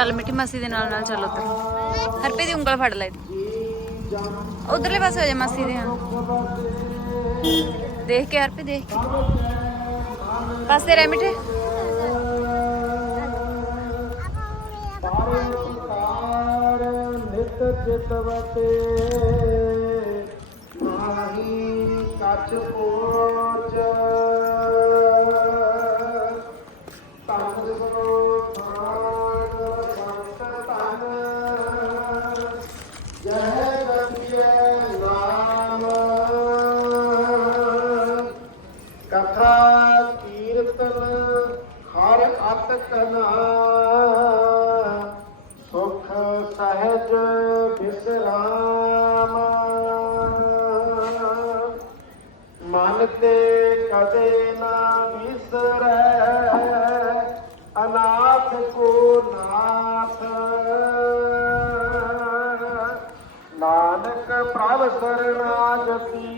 ਚੱਲ ਮਿੱਠੀ ਮਾਸੀ ਦੇ ਨਾਲ ਨਾਲ ਚੱਲ ਉੱਧਰ। ਹਰਪੇ ਦੀ ਉਂਗਲ ਫੜ ਲੈ ਉਧਰਲੇ ਪਾਸੇ ਹੋ ਜਾ ਮਾਸੀ ਦੇ ਹਾਂ ਦੇਖ ਕੇ ਹਰਪੇ ਦੇਖ ਕੇ। ਪਾਸੇ ਰਹਿ ਮਿੱਠੇ। ਚਿਤਵਤੇ ਮਾਹੀ ਕੱਚ ਪੋਚ ਕਥਾ ਕੀਰਤਨ ਹਰ ਅਤ ਕਨਾ ਸੁਖ ਸਹਿਜ ਬਿਸਰਾਮ। ਮਨ ਤੇ ਕਦੇ ਨਾ ਵਿਸਰੈ, ਅਨਾਥ ਕੋ ਨਾਥ। ਨਾਨਕ ਪ੍ਰਭ ਸਰਣਾਗਤੀ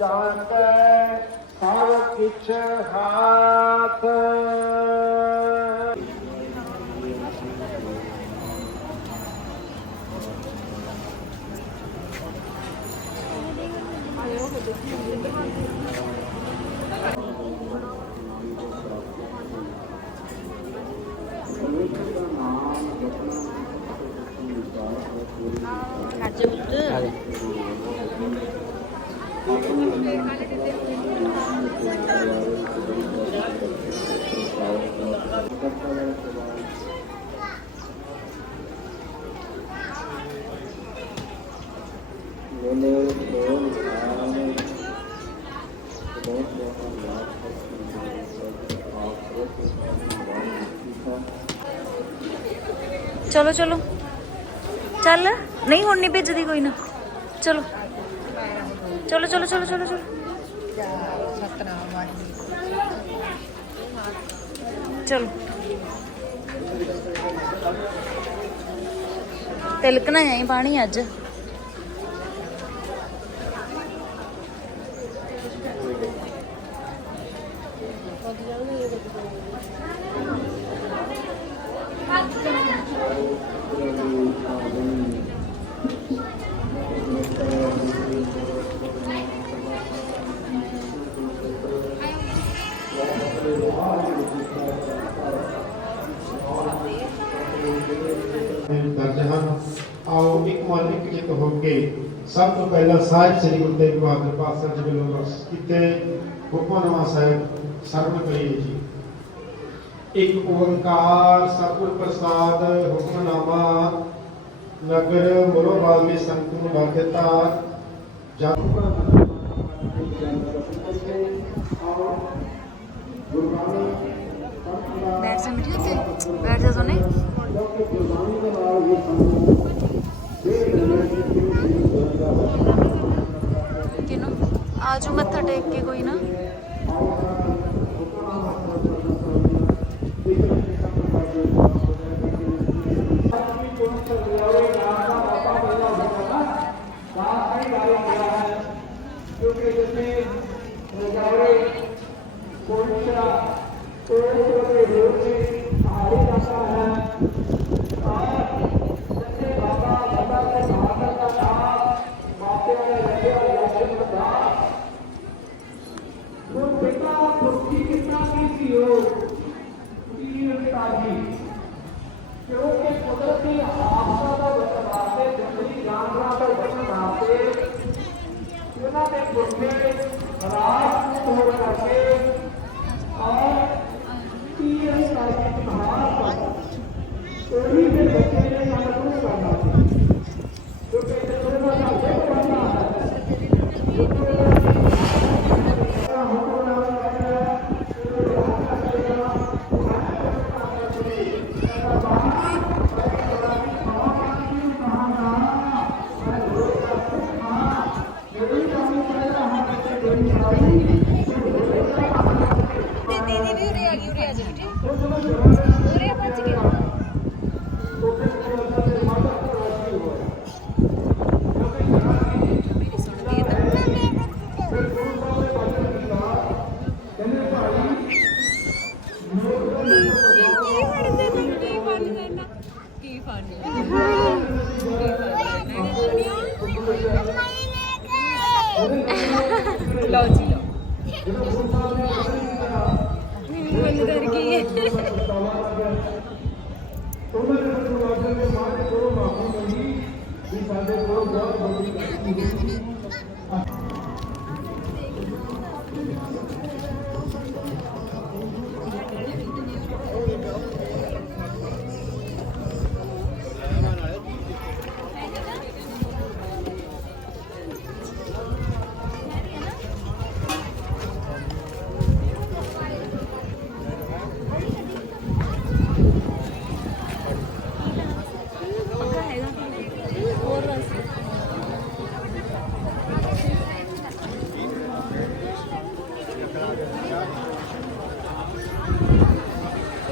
ਜਾਣ ਕੈ ਸਭ ਕਿਛ ਹਾਥ ਅੱਜ ਚਲੋ ਚਲੋ। ਚੱਲ। ਨਹੀਂ ਹੁਣ ਨਹੀਂ ਭੇਜਦੀ ਕੋਈ ਨਾ। ਚਲੋ। ਚਲੋ ਚਲੋ ਚਲੋ ਚਲੋ ਚਲੋ। ਚਲੋ। ਤਿਲਕਣਾ ਹੈ ਪਾਣੀ ਅੱਜ। ਆਓ ਇੱਕ ਮਨ ਇੱਕ ਚਿਤ ਹੋ ਕੇ ਸਭ ਤੋਂ ਪਹਿਲਾਂ ਸਾਹਿਬ ਸ੍ਰੀ ਗੁਰੂ ਤੇਗ ਬਹਾਦਰ ਪਾਤਸ਼ਾਹ ਜੀ ਵੱਲੋਂ ਬਖਸ਼ ਕੀਤੇ। ਹੁਕਮਨਾਮਾ ਸਾਹਿਬ ਸਰਵ ਕਰੀਏ ਜੀ। ਇੱਕ ਓੰਕਾਰ ਸਤਿਗੁਰ ਪ੍ਰਸਾਦ ਹੁਕਮਨਾਮਾ ਨਗਰ ਮਰੋਵਾਲ ਮੇ ਸੰਤੂ ਲਾਗਤਾ ਜਪ ਗੁਰਬਾਣੀ ਬੈਠ ਜਾ ਮਿੱਠੀ ਉੱਤੇ ਬੈਠ ਜਾ ਸੋਨੇ ਕਿਨੂੰ ਆਜੋ ਮੱਥਾ ਟੇਕ ਕੇ ਕੋਈ ਨਾ। ਕਿਉਂਕਿ ਜਿਵੇਂ ਰਜਾਉਰੇ ਕੋਲਸ਼ਾ ਦੇ ਰੋਜ਼ੀ ਆਹੀ ਰਸਾ ਹੈ। ਮੈਨੂੰ ਡਰ ਗਈ ਉਹਨਾਂ ਦੇ ਪਰਿਵਾਰ ਦੇ ਮਾਂ ਕੋਲੋਂ ਮਾਫੀ ਮੰਗੀ ਵੀ ਸਾਡੇ ਕੋਲ ਬਹੁਤ ਵੱਡੀ ਗਲਤੀ ਹੋਈ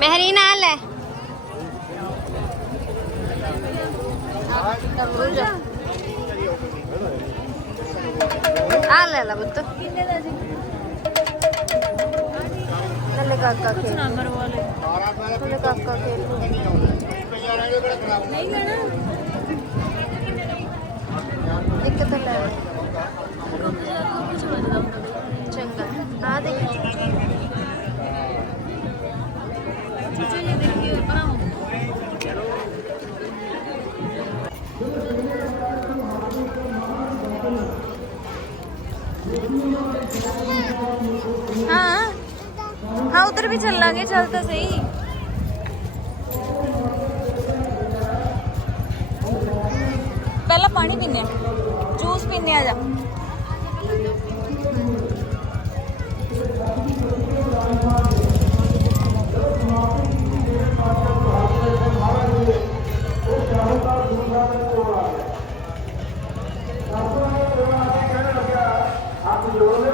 ਮਹਿਰੀ ਨਾਲ ਹੈ। ਆ ਲੈ ਲਾ ਬੁੱਤ ਕਿੰਨੇ ਦਾ ਜੀ ਲੈ ਕਾਕਾ ਖੇਲ ਨੰਬਰ ਵਾਲੇ ਲੈ ਕਾਕਾ ਖੇਲ ਨਹੀਂ ਲੈਣਾ ਇੱਕ ਤਾਂ ਲੈ ਲੈ। ਕੁਝ ਵੱਜਦਾ ਹੁੰਦਾ ਬਈ ਚੰਗਾ ਆ ਦੇਖ ਚੀਚੇ ਜੇ ਦੇਖੀ ਭਰਾਓ ਹਾਂ। ਹਾਂ, ਉਧਰ ਵੀ ਚੱਲਾਂਗੇ, ਚੱਲ ਤਾਂ ਸਹੀ। ਪਹਿਲਾਂ ਪਾਣੀ ਪੀਨੇ ਜੂਸ ਪੀਨੇ ਆ ਜਾ। ਹੱਥ ਜੋੜ ਲੈ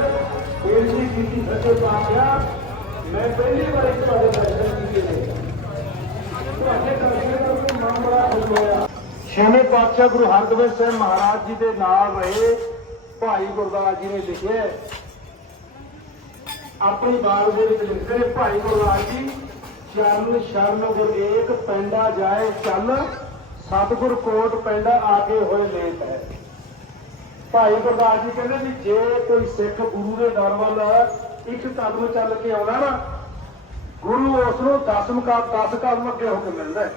ਬੇਨਤੀ ਕੀਤੀ ਸੱਚੇ ਪਾਤਸ਼ਾਹ, ਮੈਂ ਪਹਿਲੀ ਵਾਰ ਤੁਹਾਡੇ ਦਰਸ਼ਨ ਕੀਤੇ ਨੇ ਤੁਹਾਡੇ ਦਰਸ਼ਨ ਕਰਕੇ ਮਨ ਬੜਾ ਖੁਸ਼ ਹੋਇਆ ਛੇਵੇਂ ਪਾਤਸ਼ਾਹ ਗੁਰੂ ਹਰਗੋਬਿੰਦ ਸਾਹਿਬ ਮਹਾਰਾਜ ਜੀ ਦੇ ਨਾਲ ਰਹੇ ਭਾਈ ਗੁਰਦਾਸ ਜੀ ਨੇ ਲਿਖਿਆ ਆਪਣੀ ਬਾਲ ਦੇ ਵਿੱਚ ਲਿਖਦੇ ਨੇ ਭਾਈ ਗੁਰਦਾਸ ਜੀ, ਚਰਨ ਸ਼ਰਨ ਗੁਰ ਏਕ, ਪੈਂਡਾ ਜਾਏ ਚੱਲ, ਸਤਿਗੁਰ ਕੋਟ ਪੈਂਡਾ ਆਗੇ ਹੋਏ ਲੇਟ ਹੈ। ਭਾਈ ਗੁਰਦਾਸ ਜੀ ਕਹਿੰਦੇ ਵੀ ਜੇ ਕੋਈ ਸਿੱਖ ਗੁਰੂ ਦੇ ਦਰ ਵੱਲ ਇੱਕ ਕਦਮ ਚੱਲ ਕੇ ਆਉਣਾ ਨਾ, ਗੁਰੂ ਉਸ ਨੂੰ ਦਸਮ ਕਾ 10 ਕਦਮ ਅੱਗੇ ਹੋ ਕੇ ਮਿਲਦਾ ਹੈ।